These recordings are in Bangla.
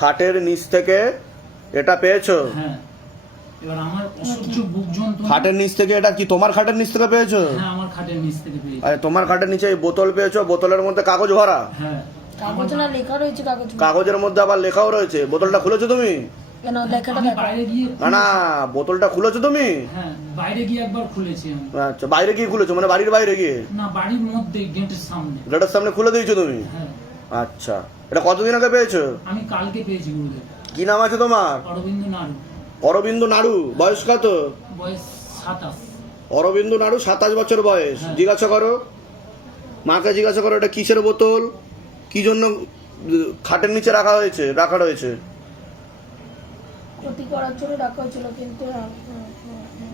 খাটের নিচ থেকে এটা পেয়েছো? হ্যাঁ। এবার আমার অসহ্য বুক যন্ত্রণা। খাটের নিচ থেকে এটা কি তোমার খাটের নিচ থেকে পেয়েছো? হ্যাঁ, আমার খাটের নিচ থেকে পেয়েছি। আরে তোমার খাটের নিচে এই বোতল পেয়েছো, বোতলের মধ্যে কাগজ ভরা। হ্যাঁ, কাগজ না লেখা রয়েছে, কাগজের মধ্যে আবার লেখাও রয়েছে। বোতলটা খুলেছো তুমি? কেন লেখাটা আমি দেখো। বাইরে গিয়ে না না, বোতলটা খুলেছো তুমি? হ্যাঁ, বাইরে গিয়ে একবার খুলেছি আমি। আচ্ছা, বাইরে গিয়ে খুলেছো মানে বাড়ির বাইরে গিয়ে? না, বাড়ির মধ্যে গেটের সামনে। গেটের সামনে খুলে দিয়েছো তুমি? হ্যাঁ, আচ্ছা, এটা কতদিন আগে পেয়েছো? আমি কালকে পেয়েছি গুরুদেব। কি নাম আছে তোমার? অরবিন্দ নাড়ু। অরবিন্দ নাড়ু। বয়স কত? বয়স 27। অরবিন্দ নাড়ু, 27 বছর বয়স। হ্যাঁ। জিজ্ঞাসা করো মাকে, জিজ্ঞাসা করো এটা কিসের বোতল, কি জন্য খাটের নিচে রাখা রয়েছে। ক্ষতি করার জন্য রাখা হয়েছিল, কিন্তু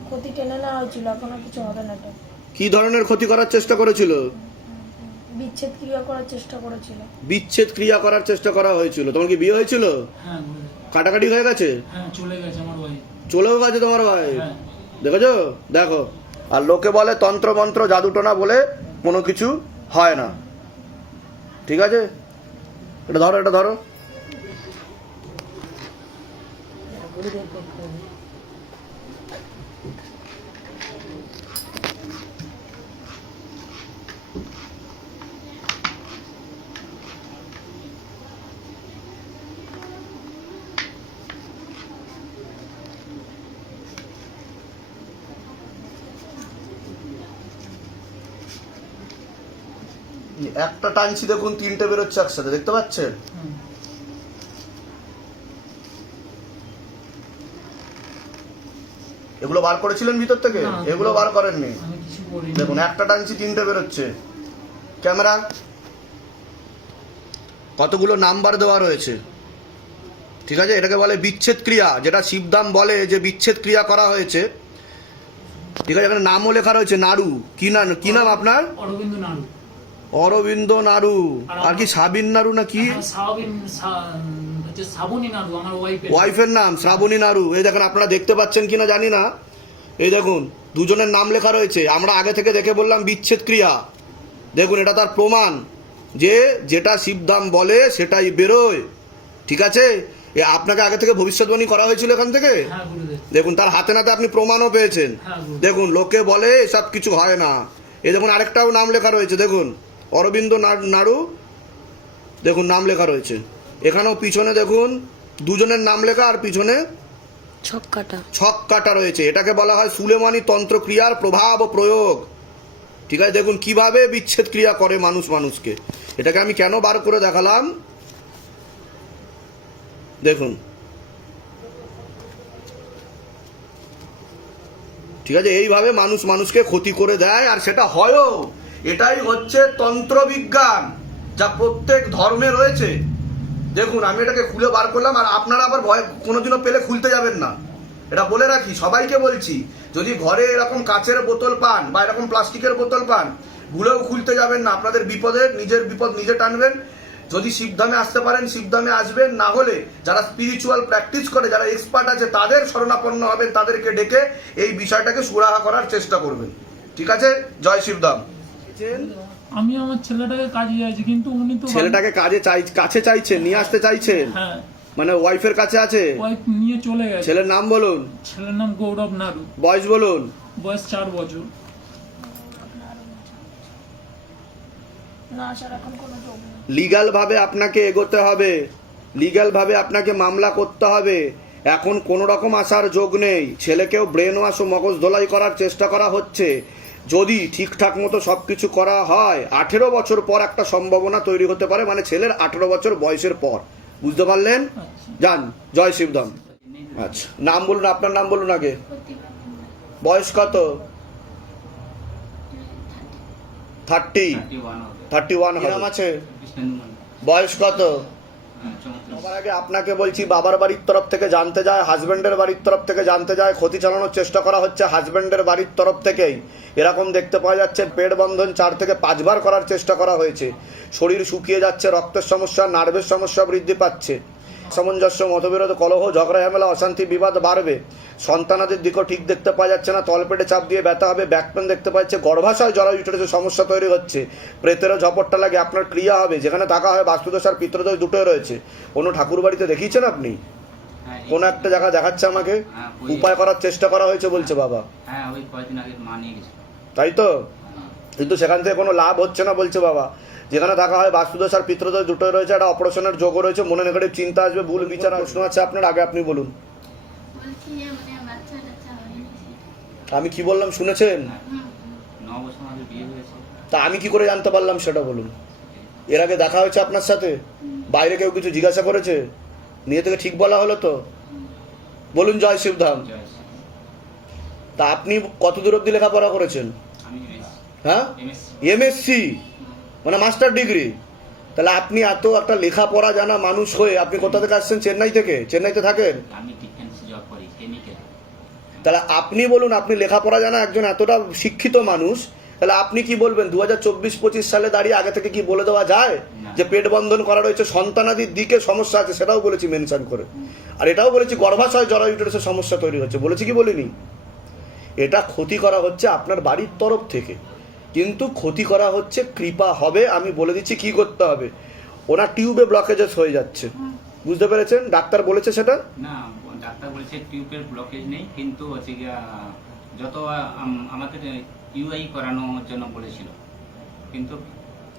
ক্ষতি টেনে নেওয়া হয়েছিল, এখন আর কিছু হবে না। এটা কি ধরনের ক্ষতি করার চেষ্টা করেছিল? বিচ্ছেদ ক্রিয়া করার চেষ্টা করেছিল। বিচ্ছেদ ক্রিয়া করার চেষ্টা করা হয়েছিল। তোমার কি বিয়ে হয়েছিল? হ্যাঁ গুরুদেব। কাটাকাটি হয়ে গেছে? হ্যাঁ, চলে গেছে আমার ভাই। চলেও গেছে তোমার ভাই? হ্যাঁ। দেখেছো? দেখো, আর লোকে বলে তন্ত্র মন্ত্র জাদুটোনা বলে কোনো কিছু হয় না। ঠিক আছে, এটা ধরো, এটা ধরো। একটা টানছি দেখুন, 3টে বেরোচ্ছে একসাথে, দেখতে পাচ্ছেন? হুম। এগুলো বার করেছিলেন ভিতর থেকে? না, এগুলো বার করেননি। আমি কিছু করিনি। দেখুন, একটা টানছি 3টে বেরোচ্ছে। ক্যামেরা, কতগুলো নাম্বার দেওয়া রয়েছে। ঠিক আছে, এটাকে বলে বিচ্ছেদ ক্রিয়া, যেটা শিবধাম বলে যে বিচ্ছেদ ক্রিয়া করা হয়েছে। ঠিক আছে, এখানে নামও লেখা রয়েছে নাড়ু। কি নাম আপনার? অরবিন্দ নাড়ু। অরবিন্দ নাড়ু। আর কি সাবিন নাড়ু না কি? হ্যাঁ, শ্রাবণী নাড়ু আমার ওয়াইফের নাম শ্রাবণী নাড়ু। এই দেখেন, আপনারা দেখতে পাচ্ছেন কিনা জানি না, এই দেখুন দুজনের নাম লেখা রয়েছে। আমরা আগে থেকে দেখে বললাম বিচ্ছেদ ক্রিয়া। দেখুন, এটা তার প্রমাণ যে যেটা শিবধাম বলে সেটাই বেরোয়। ঠিক আছে, আপনাকে আগে থেকে ভবিষ্যৎবাণী করা হয়েছিল এখান থেকে। হ্যাঁ গুরুদেব। দেখুন, তার হাতে নাতে আপনি প্রমাণও পেয়েছেন। হ্যাঁ গুরুদেব। দেখুন, লোকে বলে এসব কিছু হয় না। এই দেখুন, আরেকটাও নাম লেখা রয়েছে, দেখুন অরবিন্দ নাড়ু। দেখুন, নাম লেখা রয়েছে এখানেও। পিছনে দেখুন দুজনের নাম লেখা, আর পিছনে ছক কাটা রয়েছে। এটাকে বলা হয় সুলেমানি তন্ত্র ক্রিয়ার প্রভাব ও প্রয়োগ। ঠিক আছে, দেখুন কিভাবে বিচ্ছেদ ক্রিয়া করে মানুষকে। এটাকে আমি কেন বার করে দেখালাম, দেখুন। ঠিক আছে, এইভাবে মানুষকে ক্ষতি করে দেয়, আর সেটা হয়ও। এটাই হচ্ছে তন্ত্র বিজ্ঞান, যা প্রত্যেক ধর্মে রয়েছে। দেখুন, আমি এটাকে খুলে বার করলাম, আর আপনারা আবার ভয় কোনোদিনও পেলে খুলতে যাবেন না। এটা বলে রাখি, সবাইকে বলছি, যদি ঘরে এরকম কাচের বোতল পান বা এরকম প্লাস্টিকের বোতল পান, ভুলেও খুলতে যাবেন না। আপনাদের নিজের বিপদ নিজে টানবেন। যদি শিবধামে আসতে পারেন শিবধামে আসবেন, না হলে যারা স্পিরিচুয়াল প্র্যাকটিস করে, যারা এক্সপার্ট আছে, তাদের শরণাপন্ন হবেন, তাদেরকে ডেকে এই বিষয়টাকে সুরাহা করার চেষ্টা করবেন। ঠিক আছে, জয় শিবধাম। আমি আমার ছেলেটাকে কাজে চাইছি, কিন্তু উনি তো ছেলেটাকে কাছে চাইছেন, নিয়ে আসতে চাইছেন? হ্যাঁ, মানে ওয়াইফের কাছে আছে? ওয়াইফ নিয়ে চলে গেছে। ছেলের নাম বলুন। ছেলের নাম গৌরব নাড়ু। বয়স বলুন। বয়স 4 বছর। না আসার এখন কোনো যোগ নেই। লিগ্যাল ভাবে আপনাকে এগোতে হবে, লিগ্যাল ভাবে আপনাকে মামলা করতে হবে। এখন কোনো রকম আসার যোগ নেই। ছেলেকেও ব্রেন ওয়াশ ও মগজ ধোলাই করার চেষ্টা করা হচ্ছে। যদি ঠিকঠাক মতো সব কিছু করা হয়, 18 বছর পর একটা সম্ভাবনা তৈরি হতে পারে, মানে ছেলের 18 বছর বয়সের পর। বুঝতে পারলেন? যান, জয় শিবধাম। আচ্ছা, নাম বলুন, আপনার নাম বলুন আগে। বয়স কত? 31 নাম আছে? বয়স কত? সবার আগে আপনাকে বলছি, বাবার বাড়ির তরফ থেকে জানতে যায়, হাজব্যান্ডের বাড়ির তরফ থেকে জানতে যায়, ক্ষতি চালানোর চেষ্টা করা হচ্ছে হাজব্যান্ডের বাড়ির তরফ থেকেই। এরকম দেখতে পাওয়া যাচ্ছে, পেট বন্ধন 4 থেকে 5 বার করার চেষ্টা করা হয়েছে। শরীর শুকিয়ে যাচ্ছে, রক্তের সমস্যা, নার্ভের সমস্যা বৃদ্ধি পাচ্ছে। সামঞ্জস্য, মতবিরোধ, কলহ, ঝগড়া, ঝামেলা, অশান্তি, বিবাদ বাড়বে। সন্তানাদের দিকও ঠিক দেখতে পাওয়া যাচ্ছে না, তলপেটে চাপ দিয়ে ব্যথা হবে, ব্যাক পেন দেখতে পাচ্ছে, গর্ভাশয় জরায়ুটের সমস্যা তৈরি হচ্ছে, প্রেতেরও ঝপটটা লাগে, আপনার ক্রিয়া হবে, যেখানে থাকা হয় বাস্তুদোষ আর পিতৃদোষ দুটোই রয়েছে। কোনো ঠাকুর বাড়িতে দেখিয়েছেন আপনি? হ্যাঁ, কোন একটা জায়গা দেখাচ্ছে আমাকে, হ্যাঁ, উপায় করার চেষ্টা করা হয়েছে বলছে বাবা, হ্যাঁ ওই কয়েকদিন আগে মা নিয়ে গেছিল। তাই তো? কিন্তু সেখান থেকে কোনো লাভ হচ্ছে না বলছে বাবা। যেখানে থাকা হয় বাস্তুদোষ আর পিতৃদোষ দুটোই রয়েছে, একটা অপারেশনের যোগও রয়েছে, মনে নেগেটিভ চিন্তা আসবে, ভুল বিচার প্রশ্ন আছে আপনার, আগে আপনি বলুন। বলছি যে মানে বাচ্চা টাচ্চা হয়নি আমি কি বললাম শুনেছেন? 9 বছর আমাদের বিয়ে হয়েছে। তা আমি কি করে জানতে পারলাম সেটা বলুন। এর আগে দেখা হয়েছে আপনার সাথে? বাইরে কেউ কিছু জিজ্ঞাসা করেছে? নিয়ে থেকে ঠিক বলা হলো তো? বলুন জয় শিবধাম। জয় শ্রী। তা আপনি কত দূর অব্দি লেখাপড়া করেছেন? আমি হ্যাঁ, এমএসসি। এমএসসি মানে মাস্টার ডিগ্রি। তাহলে আপনি এত একটা লেখাপড়া জানা মানুষ হয়ে আপনি কোথা থেকে আসছেন? চেন্নাই থেকে? চেন্নাইতে থাকেন? আমি ডিফেন্সে জব করি, কেমিক্যাল। তাহলে আপনি বলুন, আপনি লেখাপড়া জানা একজন এতটা শিক্ষিত মানুষ, তাহলে আপনি কি বলবেন 2024-25 সালে দাঁড়িয়ে আগে থেকে কি বলে দেওয়া যায় না। যে পেট বন্ধন করা রয়েছে, সন্তানাদির দিকে সমস্যা আছে, সেটাও বলেছি মেনশন করে। আর এটাও বলেছি গর্ভাশয় জরায়ুটের সমস্যা তৈরি হচ্ছে, বলেছি কি বলিনি? এটা ক্ষতি করা হচ্ছে আপনার বাড়ির তরফ থেকে, কিন্তু ক্ষতি করা হচ্ছে, কৃপা হবে। আমি বলে দিচ্ছি কি করতে হবে। ওনার টিউবে ব্লকেজেস হয়ে যাচ্ছে, বুঝতে পেরেছেন? ডাক্তার বলেছে সেটা? না, ডাক্তার বলেছে টিউবের ব্লকেজ নেই, কিন্তু হচ্ছে গিয়া যত আমাদের ইউআই করানোর জন্য বলেছিল, কিন্তু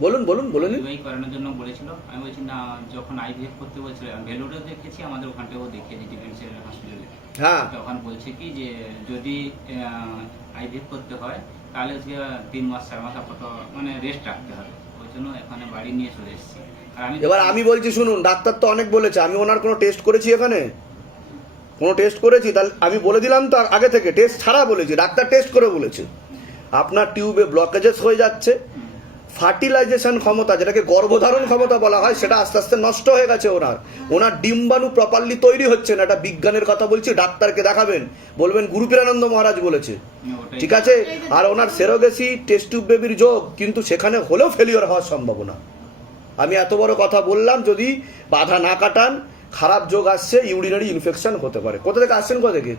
বলুন বলুন বলুন। ইউআই করানোর জন্য বলেছিল। আমি বলছি না, যখন আইভিএফ করতে বলছিল, ভেলোরেও দেখেছি, আমাদের ওখানটাও দেখিয়েছি ডিফেন্সের হসপিটালে। হ্যাঁ, তখন বলছে কি যে যদি আইভিএফ করতে হয় তাহলে হচ্ছে 3 মাস 4 মাস আপাতত মানে রেস্ট রাখতে হবে। ওই জন্য এখানে বাড়ি নিয়ে চলে এসেছি। আর এবার আমি বলছি শুনুন, ডাক্তার তো অনেক বলেছে, আমি ওনার কোনো টেস্ট করেছি এখানে? কোনো টেস্ট করেছি? তাহলে আমি বলে দিলাম তো আগে থেকে, টেস্ট ছাড়া বলেছি, ডাক্তার টেস্ট করে বলেছে আপনার টিউবে ব্লকেজেস হয়ে যাচ্ছে, ফার্টিলাইজেশন ক্ষমতা, যেটাকে গর্ভধারণ ক্ষমতা বলা হয়, সেটা আস্তে আস্তে নষ্ট হয়ে গেছে। ওনার ডিম্বাণু প্রপারলি তৈরি হচ্ছে না। এটা বিজ্ঞানের কথা বলছি, ডাক্তারকে দেখাবেন, বলবেন গুরুপীরানন্দ মহারাজ বলেছে, ওটাই ঠিক আছে? আর ওনার সেরোগেসি টেস্ট টিউব বেবির যোগ, কিন্তু সেখানে হলেও ফেলিওর হওয়ার সম্ভাবনা। আমি এত বড় কথা বললাম, যদি বাধা না কাটান, খারাপ যোগ আসছে, ইউরিনারি ইনফেকশন হতে পারে। কোথা থেকে আসছেন? কোথা থেকে?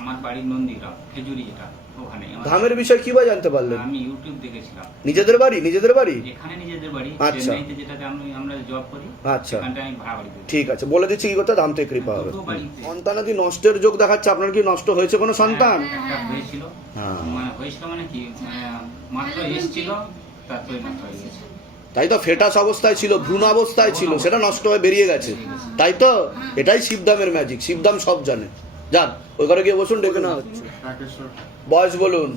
আমার বাড়ি নন্দীগ্রাম, খেজুরি, যেটা ওখানে। ধামের বিষয় কি বা জানতে পারলেন? আমি ইউটিউব দেখেছিলাম। নিজেদের বাড়ি? নিজেদের বাড়ি? এখানে নিজেদের বাড়ি, আচ্ছা। চেন্নাইতে যেটাতে আমরা জব করি, আচ্ছা, এখানটা আমি ভাড়া বাড়ি করি। ঠিক আছে, বলে দিচ্ছি কি করতে, ধাম থেকে কৃপা হবে। দুটো বাড়িতে। সন্তানাদি নষ্টের যোগ দেখাচ্ছে। আপনার কি নষ্ট হয়েছে কোনো সন্তান? একটা হয়েছিল, হ্যাঁ। মানে হয়েছিল মানে কি, মাত্র এসেছিল, তারপরে নষ্ট হয়ে গেছে। তাই তো, ফেটাস অবস্থায় ছিল, ভ্রূণ অবস্থায় ছিল, সেটা নষ্ট হয়ে বেরিয়ে গেছে, তাই তো? এটাই শিবধামের ম্যাজিক, শিবধাম সব জানে। যান ওই ঘরে গিয়ে বসুন, ডেকে না হচ্ছে। বয়স বলুন।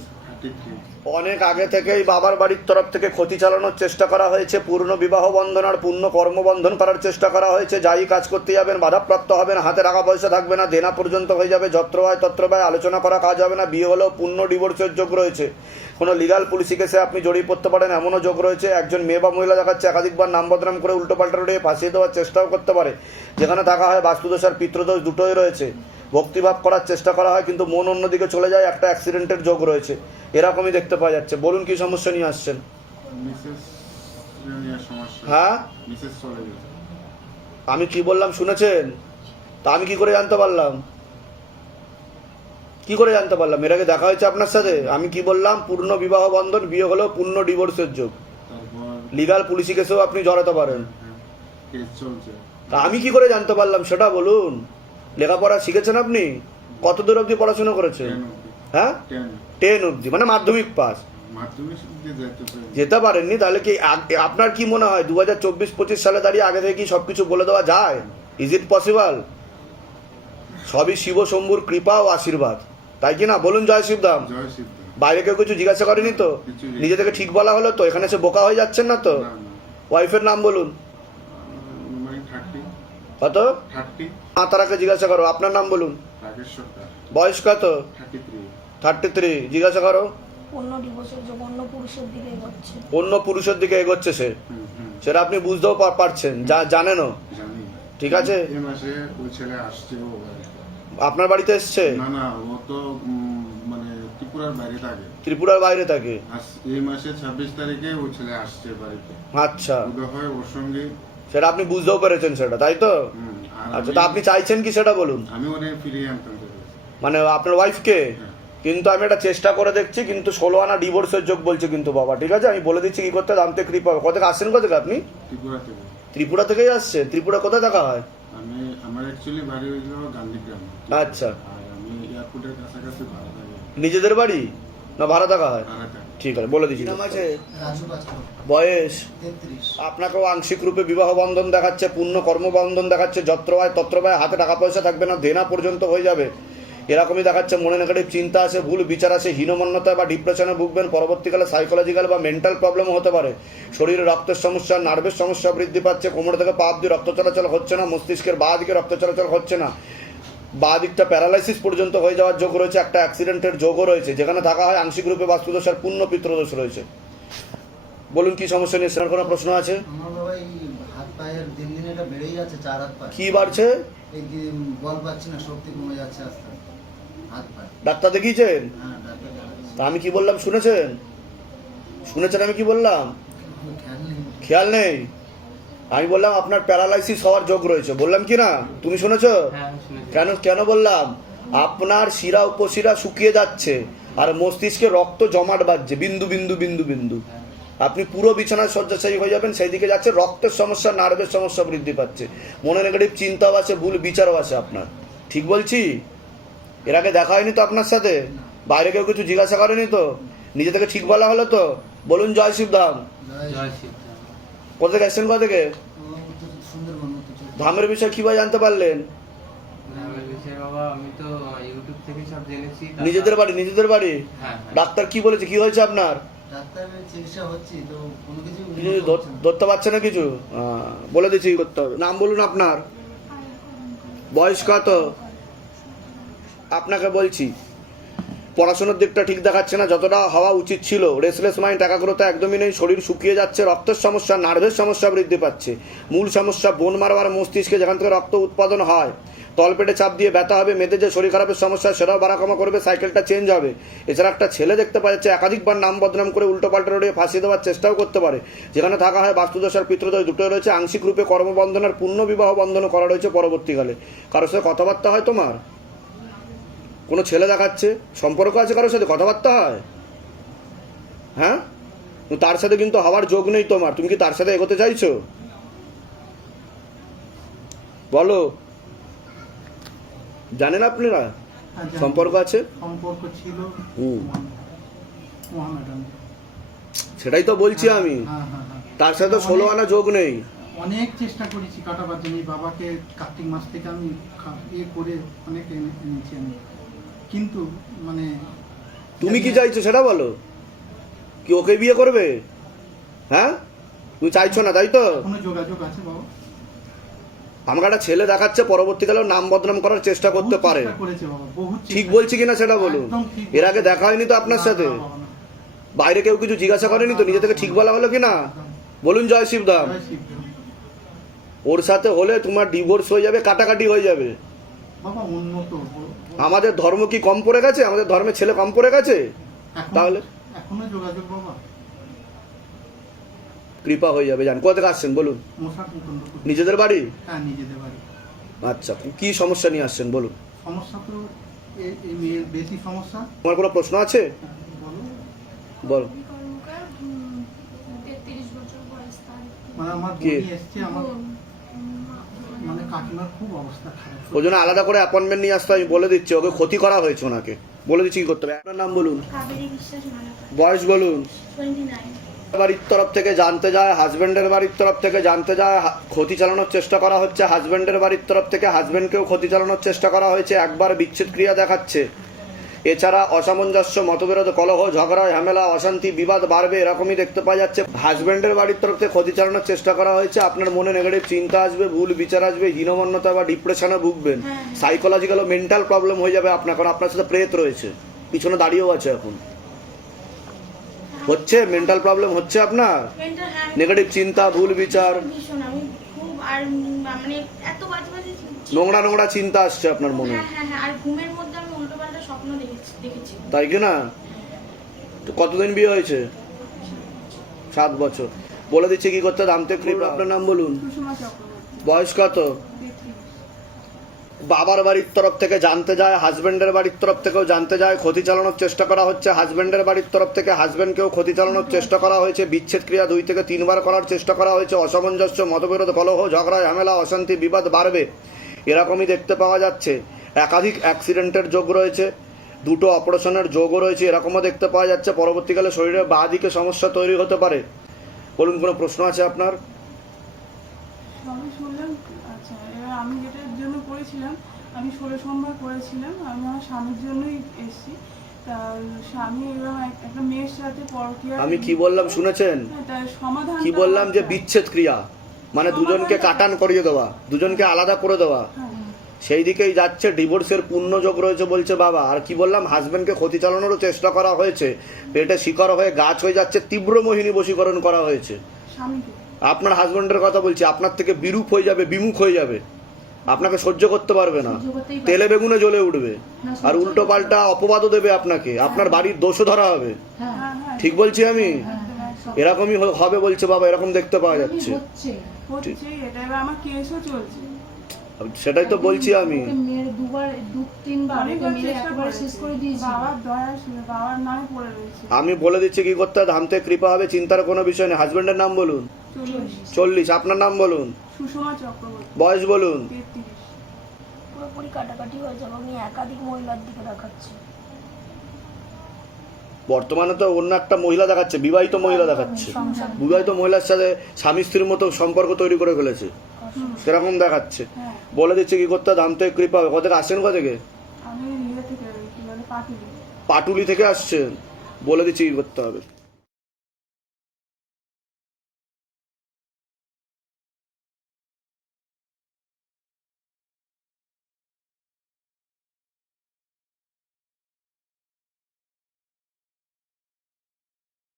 অনেক আগে থেকেই বাবার বাড়ির তরফ থেকে ক্ষতি চালানোর চেষ্টা করা হয়েছে, পূর্ণ বিবাহ বন্ধন আর পূর্ণ কর্মবন্ধন করার চেষ্টা করা হয়েছে। যাই কাজ করতে যাবেন বাধাপ্রাপ্ত হবেন, হাতে টাকা পয়সা থাকবে না, দেনা পর্যন্ত হয়ে যাবে, যত্র হয় তত্র ব্যয়, আলোচনা করা কাজ হবে না, বিয়ে হলেও পূর্ণ ডিভোর্সের যোগ রয়েছে, কোনো লিগাল পুলিশি কেসে আপনি জড়িয়ে পড়তে পারেন এমনও যোগ রয়েছে। একজন মেয়ে বা মহিলা দেখাচ্ছে একাধিকবার নাম বদনাম করে উল্টোপাল্টা রয়ে ফাঁসিয়ে দেওয়ার চেষ্টাও করতে পারে। যেখানে থাকা হয় বাস্তুদোষ আর পিতৃদোষ দুটোই রয়েছে। ভক্তিভাব করার চেষ্টা করা হয়, কিন্তু মন অন্যদিকে চলে যায়, একটা অ্যাক্সিডেন্টের যোগ রয়েছে, এরকমই দেখতে পাওয়া যাচ্ছে। বলুন কি সমস্যা নিয়ে আসছেন? হ্যাঁ, আমি কি বললাম শুনেছেন? তা আমি কি করে জানতে পারলাম? কি করে জানতে পারলাম? এর আগে দেখা হয়েছে আপনার সাথে? আমি কি বললাম? পূর্ণ বিবাহ বন্ধন, বিয়ে হলেও পূর্ণ ডিভোর্সের যোগ, লিগাল পুলিশি কেসেও আপনি জড়াতে পারেন। তা আমি কি করে জানতে পারলাম সেটা বলুন। লেখাপড়া শিখেছেন আপনি? কত দূর অবধি পড়াশোনা করেছেন? হ্যাঁ, 10 অবধি, মানে মাধ্যমিক পাস। যেতে পারেননি? তাহলে কি আপনার কি মনে হয় 2024-25 সালে দাঁড়িয়ে আগে থেকে কি সবকিছু বলে দেওয়া যায়? Is it possible? সবই শিব শম্ভুর কৃপা ও আশীর্বাদ, তাই কি না? বলুন জয় শিবধাম। বাইরে কেউ কিছু জিজ্ঞাসা করেনি তো? নিজে থেকে ঠিক বলা হলো তো? এখানে সে বোকা হয়ে যাচ্ছেন না তো? ওয়াইফের নাম বলুন। কত? তারাকে জিজ্ঞাসা করো। আপনার নাম বলুন। বয়স কত? 33। জিজ্ঞাসা করো। অন্য ডিভোর্সের যোগ, অন্য পুরুষের দিকে এগোচ্ছে। অন্য পুরুষের দিকে এগোচ্ছে সে, সেটা আপনি বুঝতেও পারছেন, জানেনও, ঠিক আছে? আপনার বাড়িতে এসছে? না, ও তো মানে ত্রিপুরার বাইরে থাকে। ত্রিপুরার বাইরে থাকে? এই মাসে 26 তারিখে ও ছেলে আসছে বাড়িতে। আচ্ছা, হয় ওর সঙ্গে সেটা আপনি বুঝতেও পেরেছেন সেটা, তাই তো? আর আচ্ছা, তা আপনি চাইছেন কি সেটা বলুন। আমি ওনাকে ফিরিয়ে আনতাম চাইছি। মানে আপনার ওয়াইফকে? কিন্তু আমি এটা চেষ্টা করে দেখছি, কিন্তু 16 আনা ডিভোর্সের যোগ বলছে কিন্তু বাবা, ঠিক আছে? আমি বলে দিচ্ছি কি করতে, দামতে কৃপা। কোথায় আসছেন, কোথায় আপনি? ত্রিপুরা থেকে। ত্রিপুরা থেকেই আসছেন? ত্রিপুরা কোথায় দেখা হয়? আমার অ্যাকচুয়ালি বাড়ি হইল গান্ধীগ্রাম। আচ্ছা, আর আমি এয়ারপোর্টের কাছাকাছি ভাড়া থাকি। নিজেদের বাড়ি না ভাড়া থাকা হয়? ভাড়াটা ঠিক আছে, বলে দিচ্ছি। নাম আছে, রাজু পাত্র বয়স? 33। আপনাকেও আংশিক রূপে বিবাহ বন্ধন দেখাচ্ছে, পূর্ণ কর্মবন্ধন দেখাচ্ছে, যত্র ভাই তত্র ভাই, হাতে টাকা পয়সা থাকবে না, দেনা পর্যন্ত হয়ে যাবে এরকমই দেখাচ্ছে। মনে নেগেটিভ চিন্তা আছে, ভুল বিচার আছে, হীনমন্যতা বা ডিপ্রেশনে ভুগবেন। পরবর্তীকালে সাইকোলজিক্যাল বা মেন্টাল প্রবলেমও হতে পারে। শরীরে রক্তের সমস্যা, নার্ভের সমস্যা বৃদ্ধি পাচ্ছে। কোমর থেকে পা অব্দি রক্ত চলাচল হচ্ছে না, মস্তিষ্কের বাঁ দিকে রক্ত চলাচল হচ্ছে না, বাঁ দিকটা প্যারালাইসিস পর্যন্ত হয়ে যাওয়ার যোগ রয়েছে। একটা অ্যাক্সিডেন্টের যোগও রয়েছে, যেখানে থাকা হয় আংশিক রূপে বাস্তুদোষ আর পূর্ণ পিতৃদোষ রয়েছে। বলুন কি সমস্যা নিয়ে, সেটার কোনো প্রশ্ন আছে? আমার বাবা এই হাত পায়ের দিন দিন এটা বেড়েই যাচ্ছে, 4 হাত পা। কি বাড়ছে? এই যে বল পাচ্ছি না, শক্তি কমে যাচ্ছে আস্তে আস্তে হাত পায়ে। ডাক্তার দেখিয়েছেন? হ্যাঁ, ডাক্তার দেখাচ্ছি। তা আমি কি বললাম শুনেছেন? শুনেছেন আমি কি বললাম? খেয়াল নেই। খেয়াল নেই? আমি বললাম আপনার প্যারালাইসিস হওয়ার যোগ রয়েছে, বললাম কি না? তুমি শুনেছো? কেন কেন বললাম? আপনার শিরা উপশিরা শুকিয়ে যাচ্ছে আর মস্তিষ্কে রক্ত জমাট বাঁধছে, বিন্দু বিন্দু বিন্দু বিন্দু। আপনি পুরো বিছানায় শয্যাশায়ী হয়ে যাবেন, সেই দিকে যাচ্ছে। রক্তের সমস্যা, নার্ভের সমস্যা বৃদ্ধি পাচ্ছে, মনে নেগেটিভ চিন্তাও আছে, ভুল বিচারও আছে আপনার। ঠিক বলছি? এর আগে দেখা হয়নি তো আপনার সাথে? বাইরে কেউ কিছু জিজ্ঞাসা করেনি তো? নিজে থেকে ঠিক বলা হলো তো? বলুন জয় শিবধাম। জয় কোথা থেকে এসছেন, কোথা থেকে? সুন্দরবন উত্তর। ধামের বিষয়ে কিভাবে জানতে পারলেন? ধামের বিষয়ে বাবা আমি তো ইউটিউব থেকে সব জেনেছি। নিজেদের বাড়ি? নিজেদের বাড়ি? হ্যাঁ। ডাক্তার কি বলেছে, কি হয়েছে আপনার? ডাক্তারের চিকিৎসা হচ্ছে তো কোনো কিছু কিছু ধরতে পারছে না কিছু? বলে দিচ্ছি কি করতে হবে। নাম বলুন আপনার, বয়স কত? আপনাকে বলছি, পড়াশোনার দিকটা ঠিক দেখাচ্ছে না যতটা হওয়া উচিত ছিল। রেসলেস মাইন্ড, একাগ্রতা একদমই নেই, শরীর শুকিয়ে যাচ্ছে, রক্তের সমস্যা, নার্ভের সমস্যা বৃদ্ধি পাচ্ছে। মূল সমস্যা বোন মারবার মস্তিষ্কে, যেখান থেকে রক্ত উৎপাদন হয়। তলপেটে চাপ দিয়ে ব্যথা হবে, মেয়েদের যে শরীর খারাপের সমস্যা সেটাও বাড়াকমা করবে, সাইকেলটা চেঞ্জ হবে। এছাড়া একটা ছেলে দেখতে পাওয়া যাচ্ছে, একাধিকবার নাম বদনাম করে উল্টো পাল্টা রোডে ফাঁসিয়ে দেওয়ার চেষ্টাও করতে পারে। যেখানে থাকা হয় বাস্তুদোষ আর পিতৃদোষ দুটোই রয়েছে। আংশিক রূপে কর্মবন্ধন আর পূর্ণ বিবাহ বন্ধন করা রয়েছে পরবর্তীকালে। কারোর সাথে কথাবার্তা হয় তোমার? কোনো ছেলে দেখাচ্ছে, সম্পর্ক আছে কারোর সাথে, কথাবার্তা হয়? হ্যাঁ, তার সাথে কিন্তু হওয়ার যোগ নেই তোমার। তুমি কি তার সাথে এগোতে চাইছো? বলো, জানেন আপনারা সম্পর্ক আছে? সম্পর্ক ছিল। মোহামেডান। সেটাই তো বলছি আমি। হ্যাঁ হ্যাঁ হ্যাঁ। তার সাথে 16 আনা যোগ নেই। অনেক চেষ্টা করেছি কাটাবার জন্য। বাবাকে কার্তিক মাস থেকে আমি ইয়ে করে অনেক এনেছি আমি, কিন্তু মানে তুমি কি চাইছো সেটা বলো। কি ওকে বিয়ে করবে? হ্যাঁ, তুমি চাইছো না তাই তো? কোনো যোগাযোগ আছে বাবা? আমাকে একটা ছেলে দেখাচ্ছে, পরবর্তীকালেও নাম বদনাম করার চেষ্টা করতে বহুত পারে। চেষ্টা করেছে বাবা, বহুত চেষ্টা। ঠিক বলছি কিনা সেটা বলুন। একদম ঠিক এর আগে দেখা হয়নি তো আপনার না, সাথে? না বাবা, না। বাইরে কেউ কিছু জিজ্ঞাসা করেনি তো? নিজে থেকে ঠিক বলা হলো কিনা? বলুন জয় শিবধাম। জয় শিবধাম। ওর সাথে হলে তোমার ডিভোর্স হয়ে যাবে, কাটাকাটি হয়ে যাবে। বাবা উন্নত আমাদের ধর্ম কি কম পড়ে গেছে? আমাদের ধর্মের ছেলে কম পড়ে গেছে? তাহলে এখনো যোগাযোগ বাবা। কৃপা হয়ে যাবে। জান কোথা থেকে আসছেন বলুন? মশা কুকুন্দ। নিজেদের বাড়ি? হ্যাঁ, নিজেদের বাড়ি। আচ্ছা, কি সমস্যা নিয়ে আসছেন বলুন? সমস্যা তো এই মেয়ের বেশি সমস্যা। তোমার কোনো প্রশ্ন আছে? বলো। বল। 33 বছর বয়স তার। মানে আমার কে? বোনই এসছে, আমার মানে কাকিমার খুব অবস্থা খারাপ। ওই জন্য আলাদা করে অ্যাপয়েন্টমেন্ট নিয়ে আসতে আমি বলে দিচ্ছি। ওকে ক্ষতি করা হয়েছে, ওনাকে বলে দিচ্ছি কি করতে হবে। আপনার নাম বলুন, কাবেরী বিশ্বাস মালাকার। বয়স বলুন। 29। বাড়ির তরফ থেকে জানতে যায়, হাজব্যান্ডের বাড়ির তরফ থেকে জানতে যায়, ক্ষতি চালানোর চেষ্টা করা হচ্ছে। হাজব্যান্ডের বাড়ির তরফ থেকে হাজব্যান্ডকেও ক্ষতি চালানোর চেষ্টা করা হয়েছে, একবার বিচ্ছেদ ক্রিয়া দেখাচ্ছে। এছাড়া অসামঞ্জস্য, মতবিরোধ, কলহ, ঝগড়া, ঝামেলা, অশান্তি, বিবাদ বাড়বে এরকমই দেখতে পাওয়া যাচ্ছে। হাজব্যান্ডের বাড়ির তরফ থেকে ক্ষতি চালানোর চেষ্টা করা হয়েছে। আপনার মনে নেগেটিভ চিন্তা আসবে, ভুল বিচার আসবে, হীনমন্যতা বা ডিপ্রেশনে ভুগবেন। সাইকোলজিক্যাল ও মেন্টাল প্রবলেম হয়ে যাবে আপনার, কারণ আপনার সাথে প্রেত রয়েছে, পিছনে দাঁড়িয়েও আছে। এখন হচ্ছে মেন্টাল প্রবলেম হচ্ছে আপনার, মেন্টাল হ্যাঁ। নেগেটিভ চিন্তা, ভুল বিচার, ভীষণ আমি খুব আর মানে এত বাজে বাজে নোংরা নোংরা চিন্তা আসছে আপনার মনে, হ্যাঁ হ্যাঁ হ্যাঁ। আর ঘুমের মধ্যে আমি উল্টোপাল্টা স্বপ্ন দেখেছি। তাই কি না? তো কতদিন বিয়ে হয়েছে? 7 বছর। বলে দিচ্ছি কি করতে দামতে কৃপা। আপনার নাম বলুন, সুষমা চক্রবর্তী, বয়স কত? 33। বাবার বাড়ির তরফ থেকে জানতে যায়, হাজবেন্ডের বাড়ির তরফ থেকেও জানতে যায়, ক্ষতি চালানোর চেষ্টা করা হচ্ছে। হাজবেন্ডের বাড়ির তরফ থেকে হাজবেন্ডকেও ক্ষতি চালানোর চেষ্টা করা হয়েছে। বিচ্ছেদ ক্রিয়া 2 থেকে 3 বার করার চেষ্টা করা হয়েছে। অসামঞ্জস্য, মতবিরোধ, কলহ, ঝগড়া, ঝামেলা, অশান্তি, বিবাদ বাড়বে, এরকমই দেখতে পাওয়া যাচ্ছে। একাধিক অ্যাক্সিডেন্টের যোগ রয়েছে, 2টো অপারেশনের যোগও রয়েছে, এরকমও দেখতে পাওয়া যাচ্ছে। পরবর্তীকালে শরীরের বাঁ দিকে সমস্যা তৈরি হতে পারে। বলুন, কোনো প্রশ্ন আছে আপনার? সবই শুনলাম। আচ্ছা, এবার আমি যেটার জন্য করেছিলাম, আমি 16 সোমবার করেছিলাম। আমি আমার স্বামীর জন্যই এসেছি। তা স্বামী এবং একটা মেয়ের সাথে পরকীয়া। আমি কি বললাম শুনেছেন? তার সমাধান কি বললাম যে বিচ্ছেদ ক্রিয়া মানে দুজনকে কাটান করিয়ে দেওয়া, দুজনকে আলাদা করে দেওয়া, সেই দিকেই যাচ্ছে। ডিভোর্সের পূর্ণ যোগ রয়েছে বলছে বাবা। আর কি বললাম, হাজবেন্ডকে ক্ষতি চালানোরও চেষ্টা করা হয়েছে। পেটে শিকড় হয়ে গাছ হয়ে যাচ্ছে, তীব্র মোহিনী বশীকরণ করা হয়েছে। স্বামীকে আপনার হাজবেন্ডের কথা বলছি, আপনার থেকে বিরূপ হয়ে যাবে, বিমুখ হয়ে যাবে, আপনাকে সহ্য করতে পারবে না, তেলে বেগুনে জ্বলে উঠবে, আর উল্টো পাল্টা অপবাদও দেবে আপনাকে, আপনার বাড়ির দোষও ধরা হবে। হ্যাঁ হ্যাঁ ঠিক বলছি আমি? এরকমই হবে বলছে বাবা, এরকম দেখতে পাওয়া যাচ্ছে। হচ্ছে এটা। এবার আমার কেসও চলছে। সেটাই তো বলছি আমি। অনেকবার চেষ্টা করেছি। বাবার দয়া ছিল, বাবার নামে পড়ে রয়েছে। আমি বলে দিচ্ছি কি করতে হবে, ধামতে কৃপা হবে, চিন্তার কোনো বিষয় নেই। হাজবেন্ডের নাম বলুন। 40। আপনার নাম বলুন, সুষমা চক্রবর্তী, বয়স বলুন। 33। পুরোপুরি কাটাকাটি হয়েছে এবং আমি একাধিক মহিলার দিকে দেখাচ্ছি। বর্তমানে তো অন্য একটা মহিলা দেখাচ্ছে, বিবাহিত মহিলা দেখাচ্ছে। বিবাহিত মহিলার সাথে স্বামী স্ত্রীর মতো সম্পর্ক তৈরি করে ফেলেছে, সেরকম দেখাচ্ছে। হ্যাঁ, বলে দিচ্ছে কি করতে হবে, ধামতে কৃপা হবে। কোথা থেকে আসছেন? কোথা থেকে? আমি ইয়ে থেকে কি বলে পাটুলি। পাটুলি থেকে আসছেন। বলে দিচ্ছি কি করতে হবে।